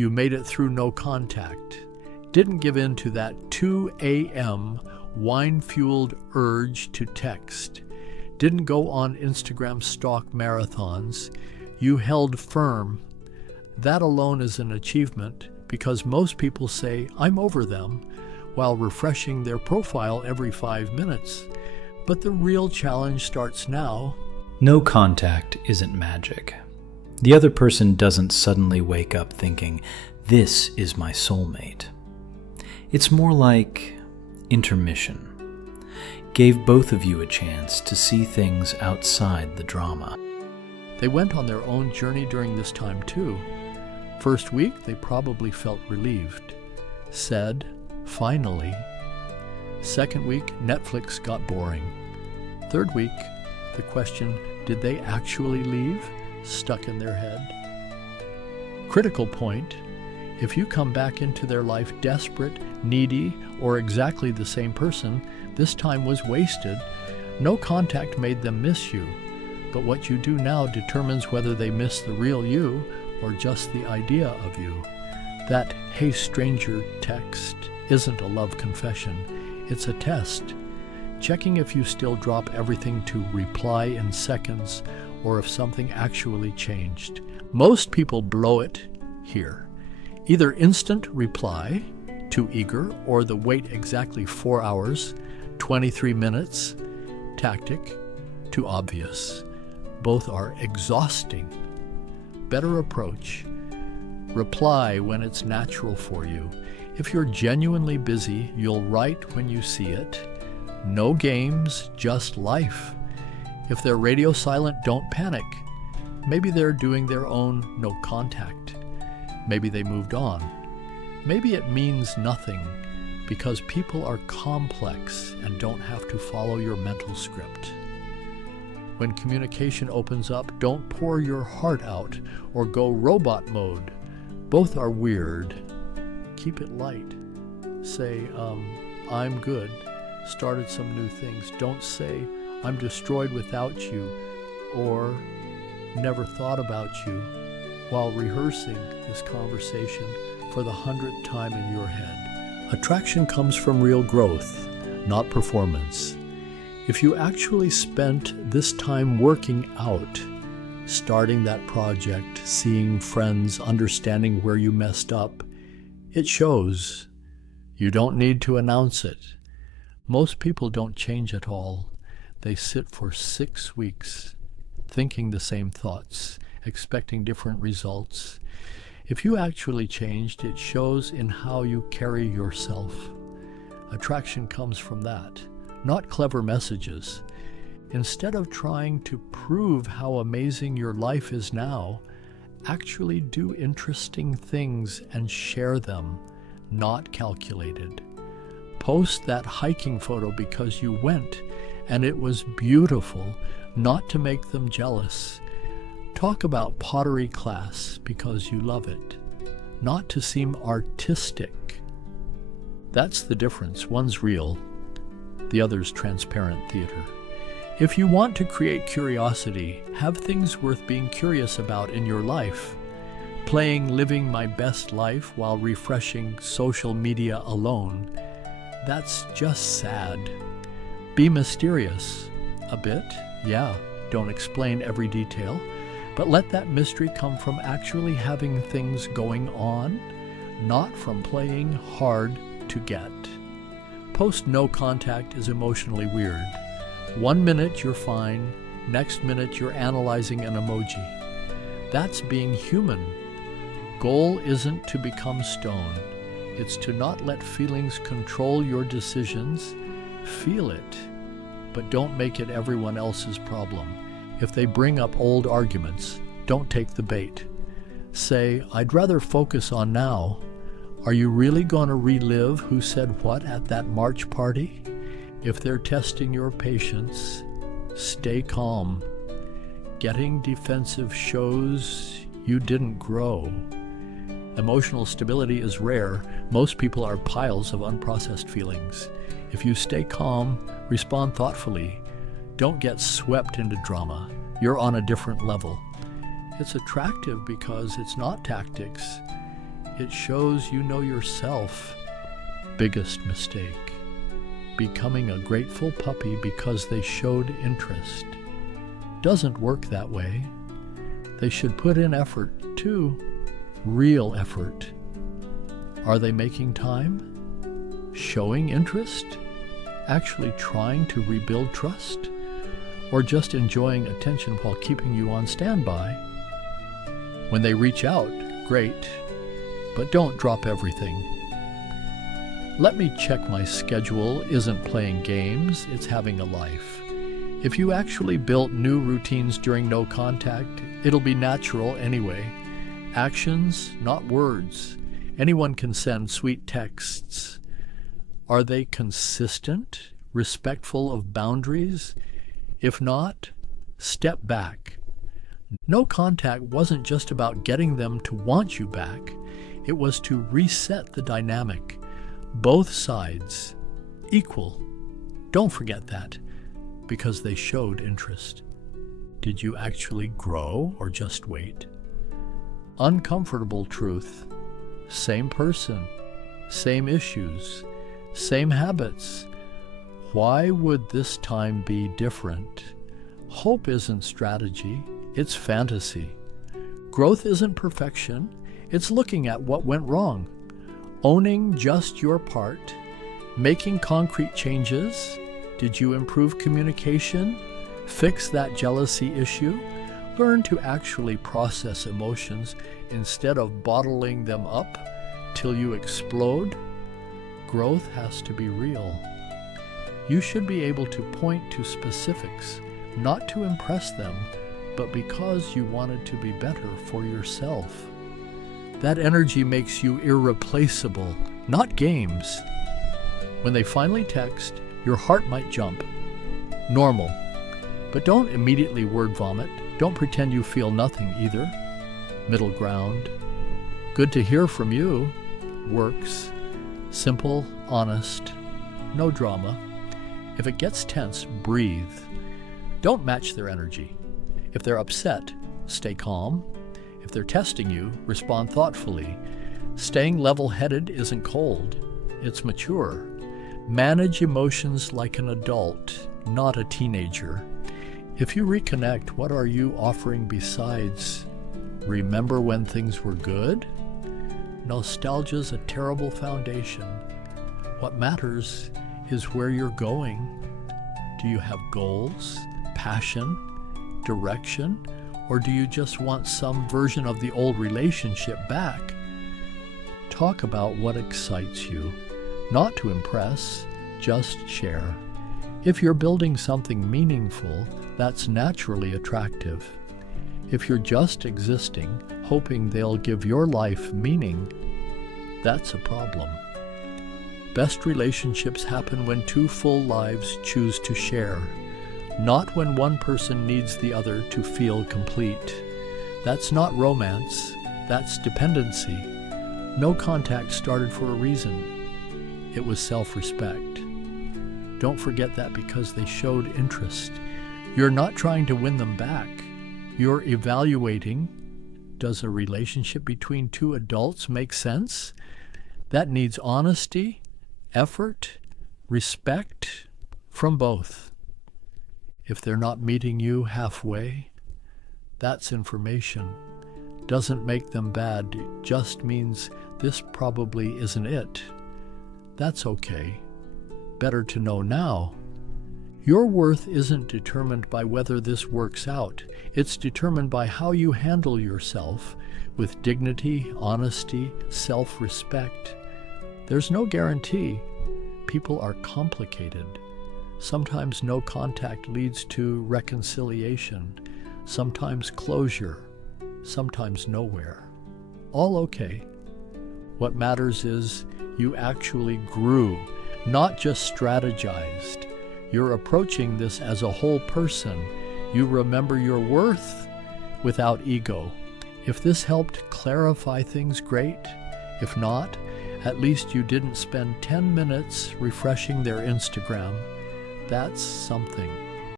You made it through no contact. Didn't give in to that 2 a.m. wine-fueled urge to text. Didn't go on Instagram stalk marathons. You held firm. That alone is an achievement because most people say, I'm over them, while refreshing their profile every 5 minutes. But the real challenge starts now. No contact isn't magic. The other person doesn't suddenly wake up thinking, this is my soulmate. It's more like intermission. Gave both of you a chance to see things outside the drama. They went on their own journey during this time too. First week, they probably felt relieved. Said, finally. Second week, Netflix got boring. Third week, the question, did they actually leave, stuck in their head. Critical point, if you come back into their life desperate, needy, or exactly the same person, this time was wasted. No contact made them miss you, but what you do now determines whether they miss the real you or just the idea of you. That "Hey stranger" text isn't a love confession, it's a test. Checking if you still drop everything to reply in seconds or if something actually changed. Most people blow it here. Either instant reply, too eager, or the wait exactly 4 hours, 23 minutes, tactic, too obvious. Both are exhausting. Better approach. Reply when it's natural for you. If you're genuinely busy, you'll write when you see it. No games, just life. If they're radio silent, don't panic. Maybe they're doing their own no contact. Maybe they moved on. Maybe it means nothing because people are complex and don't have to follow your mental script. When communication opens up, don't pour your heart out or go robot mode. Both are weird. Keep it light. Say, I'm good. Started some new things. Don't say, I'm destroyed without you, or never thought about you, while rehearsing this conversation for the 100th time in your head. Attraction comes from real growth, not performance. If you actually spent this time working out, starting that project, seeing friends, understanding where you messed up, it shows. You don't need to announce it. Most people don't change at all. They sit for 6 weeks, thinking the same thoughts, expecting different results. If you actually changed, it shows in how you carry yourself. Attraction comes from that, not clever messages. Instead of trying to prove how amazing your life is now, actually do interesting things and share them, not calculated. Post that hiking photo because you went and it was beautiful, not to make them jealous. Talk about pottery class because you love it, not to seem artistic. That's the difference. One's real, the other's transparent theater. If you want to create curiosity, have things worth being curious about in your life. Playing living my best life while refreshing social media alone, that's just sad. Be mysterious. A bit, yeah. Don't explain every detail, but let that mystery come from actually having things going on, not from playing hard to get. Post no contact is emotionally weird. 1 minute you're fine, next minute you're analyzing an emoji. That's being human. Goal isn't to become stone. It's to not let feelings control your decisions. Feel it, but don't make it everyone else's problem. If they bring up old arguments, don't take the bait. Say, I'd rather focus on now. Are you really going to relive who said what at that March party? If they're testing your patience, stay calm. Getting defensive shows you didn't grow. Emotional stability is rare. Most people are piles of unprocessed feelings. If you stay calm, respond thoughtfully, don't get swept into drama. You're on a different level. It's attractive because it's not tactics. It shows you know yourself. Biggest mistake. Becoming a grateful puppy because they showed interest. Doesn't work that way. They should put in effort too. Real effort. Are they making time? Showing interest? Actually trying to rebuild trust? Or just enjoying attention while keeping you on standby? When they reach out, great, but don't drop everything. Let me check my schedule isn't playing games, it's having a life. If you actually built new routines during no contact, it'll be natural anyway. Actions, not words. Anyone can send sweet texts. Are they consistent, respectful of boundaries? If not, step back. No contact wasn't just about getting them to want you back. It was to reset the dynamic. Both sides equal. Don't forget that, because they showed interest. Did you actually grow or just wait? Uncomfortable truth. Same person, same issues, same habits. Why would this time be different? Hope isn't strategy, it's fantasy. Growth isn't perfection, it's looking at what went wrong. Owning just your part, making concrete changes. Did you improve communication? Fix that jealousy issue? Learn to actually process emotions instead of bottling them up till you explode. Growth has to be real. You should be able to point to specifics, not to impress them, but because you wanted to be better for yourself. That energy makes you irreplaceable, not games. When they finally text, your heart might jump. Normal. But don't immediately word vomit. Don't pretend you feel nothing either. Middle ground. Good to hear from you. Works. Simple, honest, no drama. If it gets tense, breathe. Don't match their energy. If they're upset, stay calm. If they're testing you, respond thoughtfully. Staying level-headed isn't cold, it's mature. Manage emotions like an adult, not a teenager. If you reconnect, what are you offering besides remember when things were good? Nostalgia's a terrible foundation. What matters is where you're going. Do you have goals, passion, direction, or do you just want some version of the old relationship back? Talk about what excites you, not to impress, just share. If you're building something meaningful, that's naturally attractive. If you're just existing, hoping they'll give your life meaning, that's a problem. Best relationships happen when two full lives choose to share, not when one person needs the other to feel complete. That's not romance, that's dependency. No contact started for a reason. It was self-respect. Don't forget that because they showed interest. You're not trying to win them back. You're evaluating, does a relationship between two adults make sense? That needs honesty, effort, respect from both. If they're not meeting you halfway, that's information. Doesn't make them bad, just means this probably isn't it. That's okay. Better to know now. Your worth isn't determined by whether this works out. It's determined by how you handle yourself with dignity, honesty, self-respect. There's no guarantee. People are complicated. Sometimes no contact leads to reconciliation, sometimes closure, sometimes nowhere. All okay. What matters is you actually grew, not just strategized. You're approaching this as a whole person. You remember your worth without ego. If this helped clarify things, great. If not, at least you didn't spend 10 minutes refreshing their Instagram. That's something.